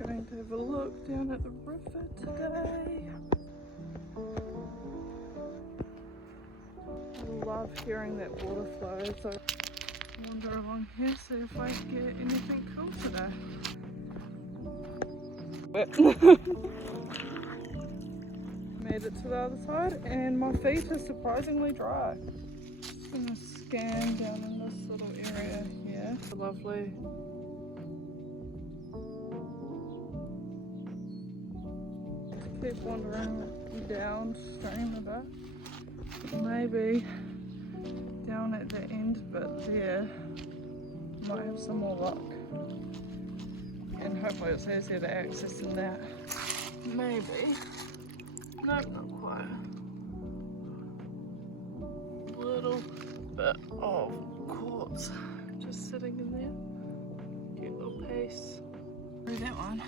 Going to have a look down at the river today. I love hearing that water flow, so wander along here, see if I get anything cool today. Made it to the other side and my feet are surprisingly dry. Just gonna scan down in this little area here. Lovely. Just keep wandering downstream a bit. Maybe down at the end, but there might have some more luck. And hopefully it's easier to access than that. Maybe. Nope, not quite. A little bit of quartz just sitting in there. Cute little piece. Through that one.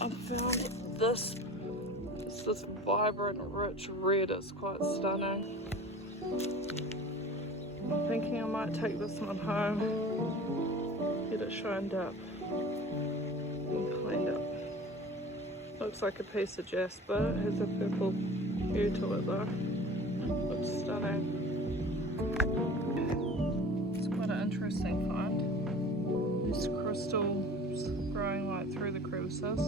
I found this. It's this vibrant, rich red. It's quite stunning. I'm thinking I might take this one home, get it shined up and cleaned up. Looks like a piece of jasper. It has a purple hue to it though. Looks stunning. It's quite an interesting find. These crystals growing right through the crevices.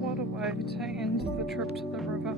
What a way to end the trip to the river.